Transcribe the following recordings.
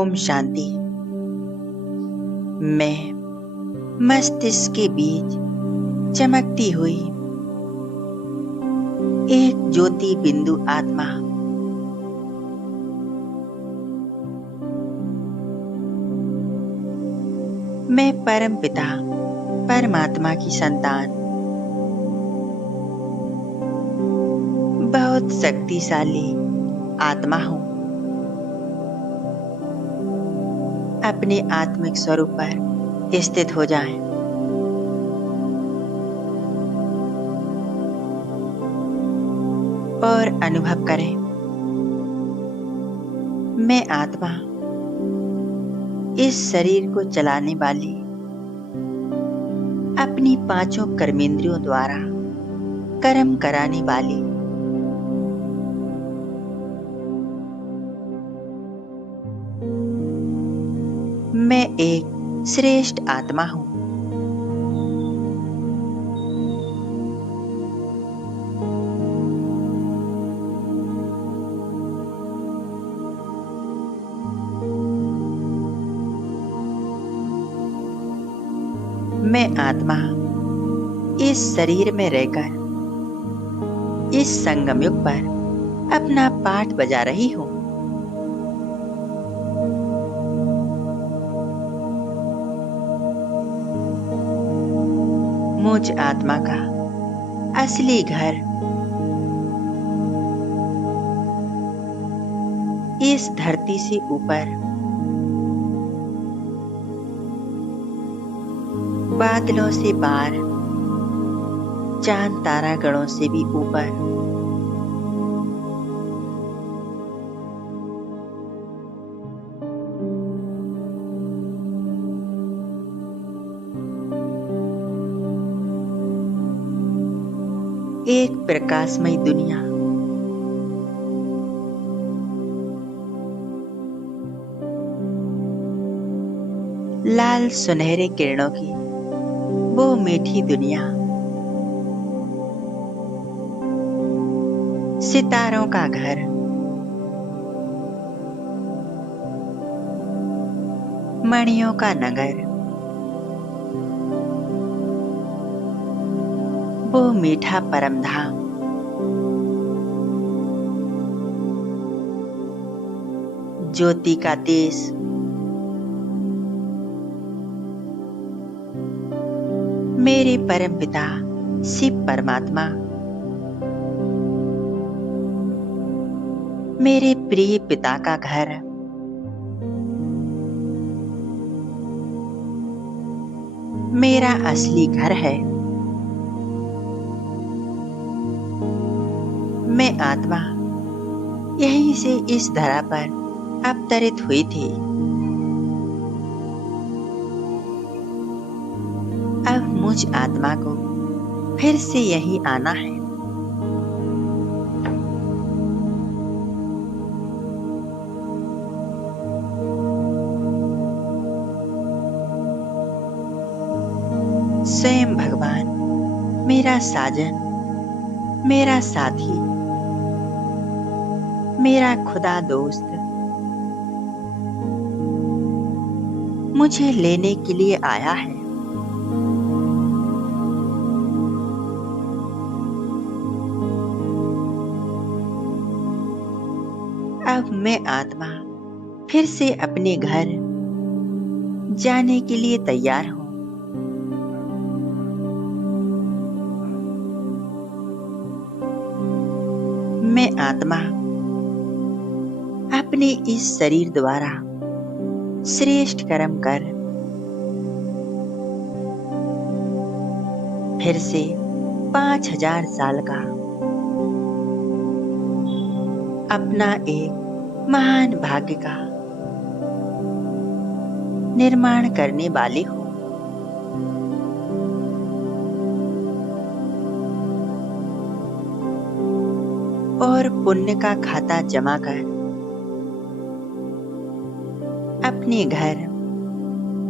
ओम शांति। मैं मस्तिष्क के बीच चमकती हुई एक ज्योति बिंदु आत्मा। मैं परम पिता परमात्मा की संतान, बहुत शक्तिशाली आत्मा हूँ। अपने आत्मिक स्वरूप पर स्थित हो जाएं। और अनुभव करें, मैं आत्मा इस शरीर को चलाने वाली अपनी पांचों कर्मेंद्रियों द्वारा कर्म कराने वाली मैं एक श्रेष्ठ आत्मा हूँ। मैं आत्मा इस शरीर में रहकर इस संगम युग पर अपना पाठ बजा रही हूँ। मुझ आत्मा का असली घर इस धरती से ऊपर, बादलों से पार, चांद तारा गणों से भी ऊपर, एक प्रकाशमय दुनिया लाल सुनहरे किरणों की वो मीठी दुनिया, सितारों का घर, मणियों का नगर, वो मीठा परम धाम, ज्योति का देश, मेरे परम पिता शिव परमात्मा, मेरे प्रिय पिता का घर, मेरा असली घर है। मैं आत्मा यहीं से इस धरा पर अवतरित हुई थी। अब मुझ आत्मा को फिर से यहीं आना है। स्वयं भगवान मेरा साजन, मेरा साथी, मेरा खुदा दोस्त मुझे लेने के लिए आया है। अब मैं आत्मा फिर से अपने घर जाने के लिए तैयार हूँ। मैं आत्मा अपने इस शरीर द्वारा श्रेष्ठ कर्म कर फिर से 5000 साल का अपना एक महान भाग्य का निर्माण करने वाली हूँ। और पुण्य का खाता जमा कर अपने घर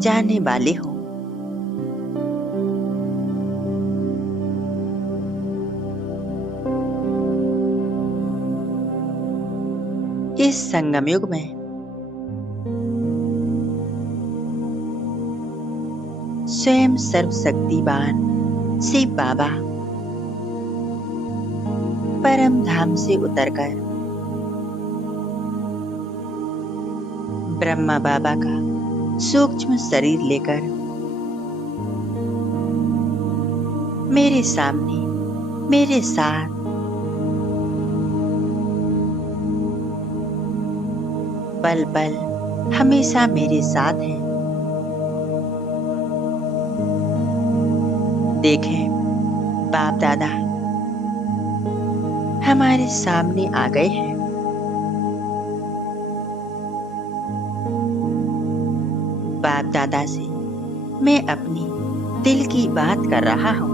जाने वाले हूँ। इस संगम युग में स्वयं सर्वशक्तिवान शिव बाबा परम धाम से उतरकर ब्रह्मा बाबा का सूक्ष्म शरीर लेकर मेरे सामने मेरे साथ पल पल हमेशा मेरे साथ हैं। देखें, बाप दादा हमारे सामने आ गए हैं। बाप दादा से मैं अपनी दिल की बात कर रहा हूँ।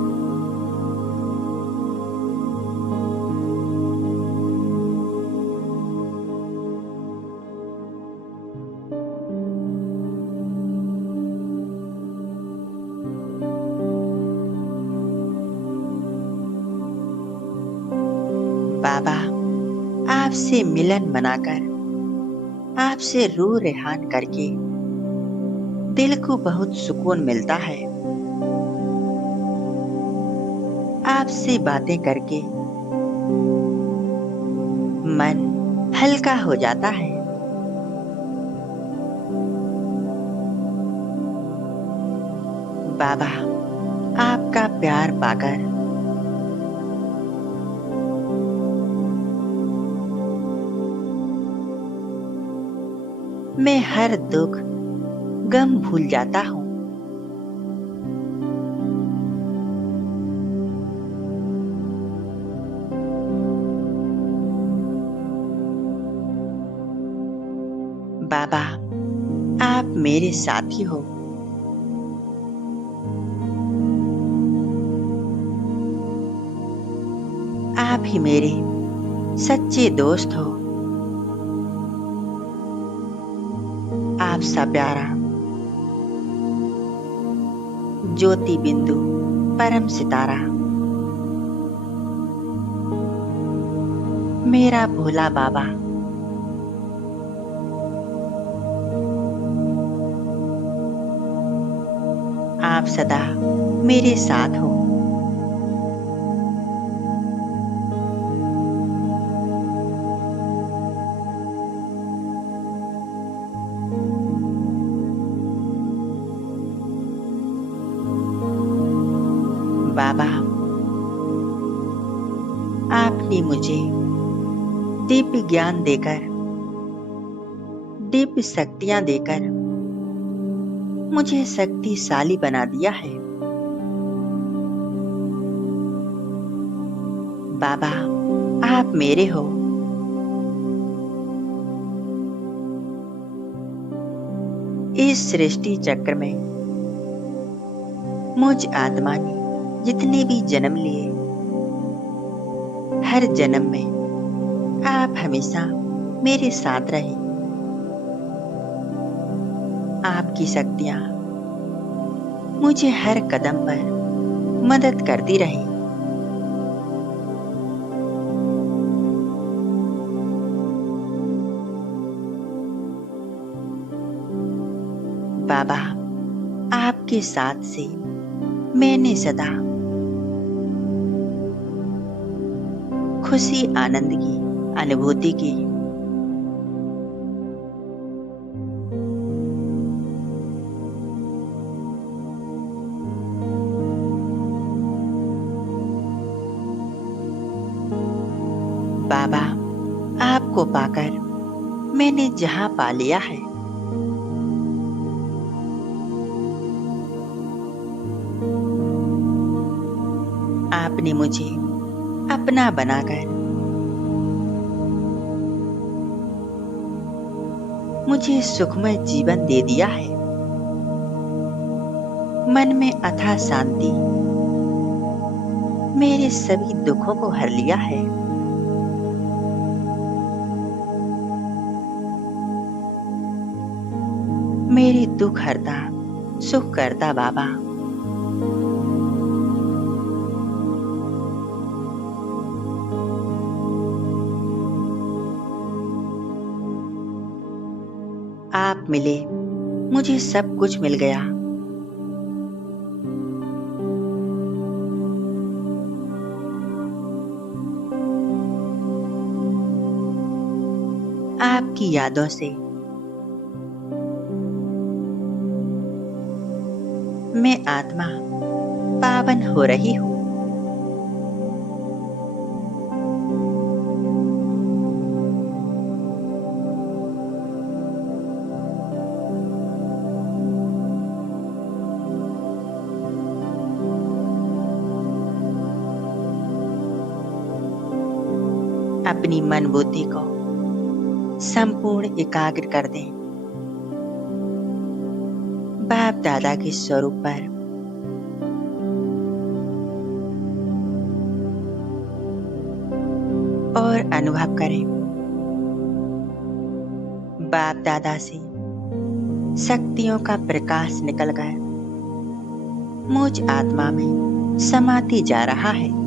बाबा, आपसे मिलन मनाकर, आपसे रूह रेहान करके दिल को बहुत सुकून मिलता है। आपसे बातें करके मन हल्का हो जाता है। बाबा, आपका प्यार पाकर मैं हर दुख गम भूल जाता हूँ। बाबा, आप मेरे साथी हो। आप ही मेरे सच्चे दोस्त हो। आप सा प्यारा ज्योति बिंदु परम सितारा मेरा भोला बाबा, आप सदा मेरे साथ हो। बाबा, आपने मुझे दिव्य ज्ञान देकर, दिव्य शक्तियां देकर मुझे शक्तिशाली बना दिया है। बाबा, आप मेरे हो। इस सृष्टि चक्र में मुझ आत्मा ने जितने भी जन्म लिए, हर जन्म में आप हमेशा मेरे साथ रहे। आपकी शक्तियां मुझे हर कदम पर मदद करती रही। बाबा, आपके साथ से मैंने सदा खुशी आनंद की अनुभूति की। बाबा, आपको पाकर मैंने जहां पा लिया है, आपने मुझे अपना बनाकर मुझे सुखमय जीवन दे दिया है। मन में अथाह शांति मेरे सभी दुखों को हर लिया है। मेरे दुख हरता सुख करता बाबा, आप मिले, मुझे सब कुछ मिल गया। आपकी यादों से मैं आत्मा पावन हो रही हूँ। अपनी मन बुद्धि को संपूर्ण एकाग्र कर दें। बाप दादा के स्वरूप पर और अनुभव करें। बाप दादा से शक्तियों का प्रकाश निकलकर मुझ आत्मा में समाते जा रहा है।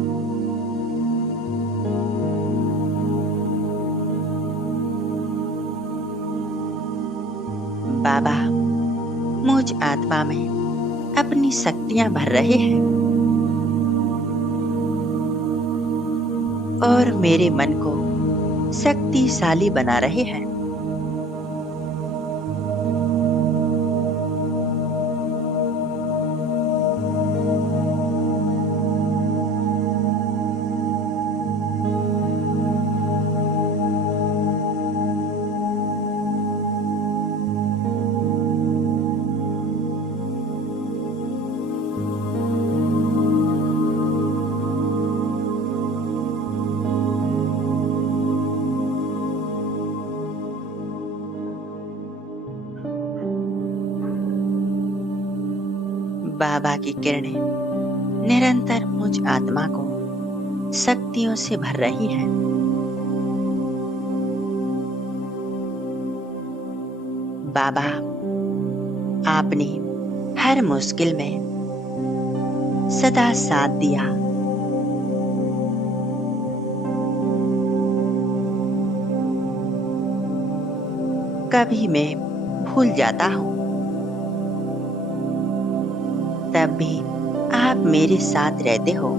बाबा मुझ आत्मा में अपनी शक्तियां भर रहे हैं और मेरे मन को शक्तिशाली बना रहे हैं। बाबा की किरणें निरंतर मुझ आत्मा को शक्तियों से भर रही हैं। बाबा आपने हर मुश्किल में सदा साथ दिया। कभी मैं भूल जाता हूँ, तब भी आप मेरे साथ रहते हो।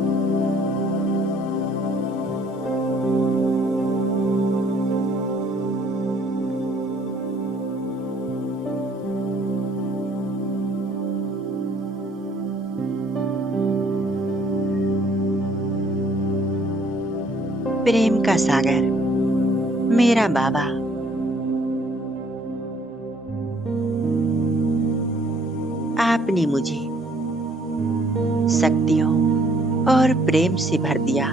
प्रेम का सागर मेरा बाबा आपने मुझे शक्तियों और प्रेम से भर दिया।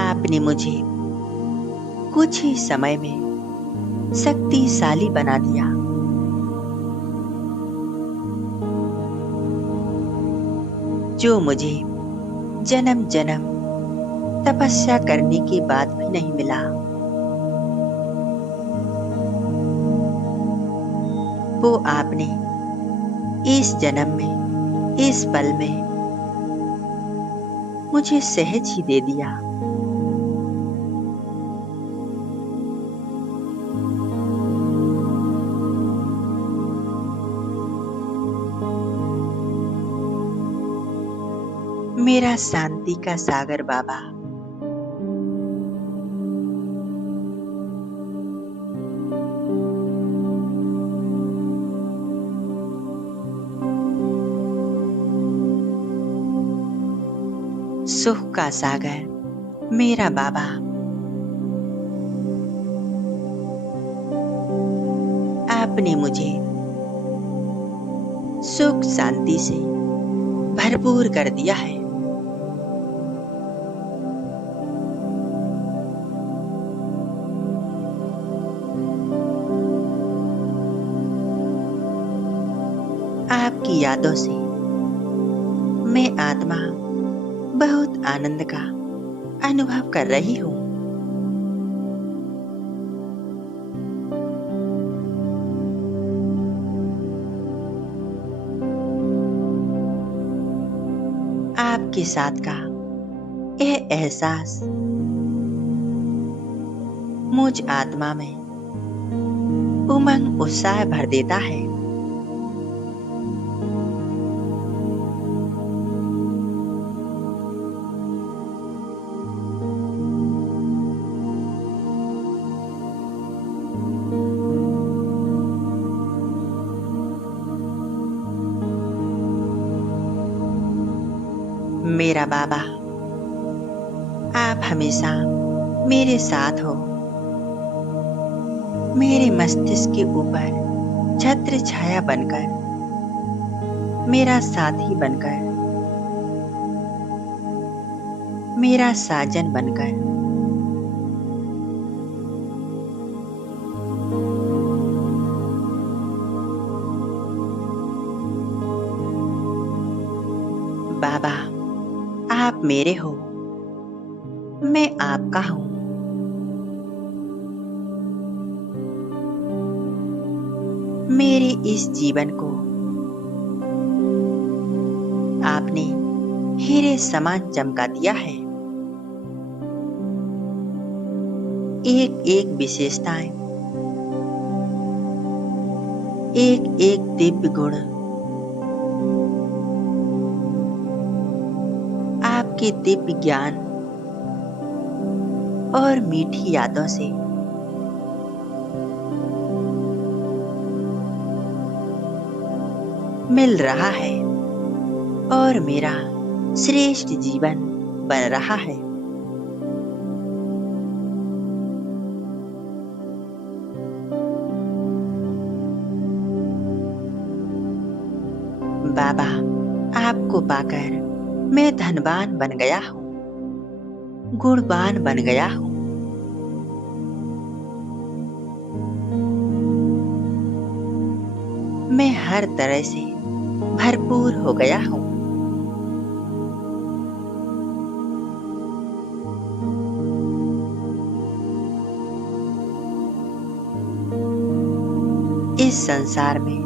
आपने मुझे कुछ ही समय में शक्तिशाली बना दिया। जो मुझे जन्म जन्म तपस्या करने के बाद भी नहीं मिला, वो आपने इस जन्म में, इस पल में मुझे सहज ही दे दिया। मेरा शांति का सागर बाबा सुख का सागर मेरा बाबा आपने मुझे सुख शांति से भरपूर कर दिया है। आपकी यादों से मैं आत्मा बहुत आनंद का अनुभव कर रही हूँ। आपके साथ का यह एहसास मुझ आत्मा में उमंग उत्साह भर देता है। मेरा बाबा, आप हमेशा मेरे साथ हो, मेरे मस्तिष्क के ऊपर छत्र छाया बनकर, मेरा साथी बनकर, मेरा साजन बनकर। बाबा, आप मेरे हो, मैं आपका हूं। मेरे इस जीवन को आपने हीरे समान चमका दिया है। एक एक विशेषताएं, एक एक दिव्य गुण आपके दिव्य ज्ञान और मीठी यादों से मिल रहा है और मेरा श्रेष्ठ जीवन बन रहा है। बाबा, आपको पाकर मैं धनवान बन गया हूँ, गुणवान बन गया हूँ। मैं हर तरह से भरपूर हो गया हूँ। इस संसार में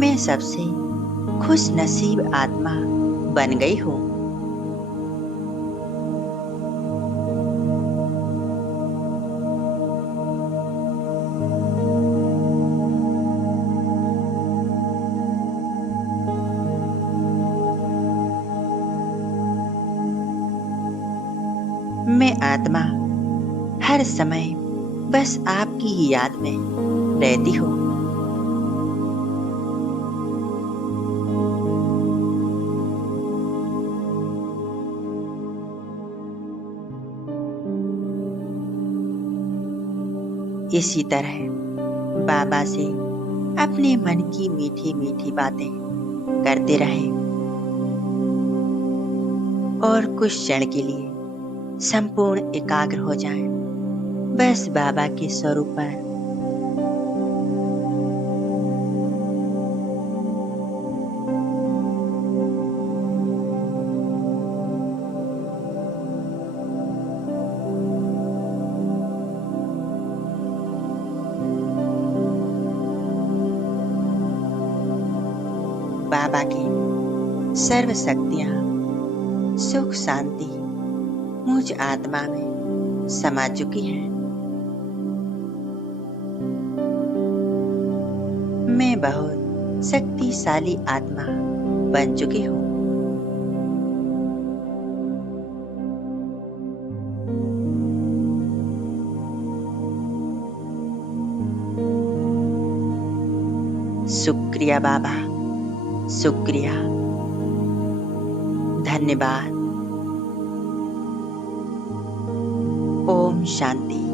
मैं सबसे खुश नसीब आत्मा बन गई हूँ। मैं आत्मा हर समय बस आपकी ही याद में रहती हूँ। इसी तरह बाबा से अपने मन की मीठी मीठी बातें करते रहे और कुछ क्षण के लिए संपूर्ण एकाग्र हो जाएं, बस बाबा के स्वरूप पर। बाबा की सर्व शक्तियां, सुख शांति मुझ आत्मा में समा चुकी हैं। मैं बहुत शक्तिशाली आत्मा बन चुकी हूँ। शुक्रिया बाबा, शुक्रिया, धन्यवाद। ओम शांति।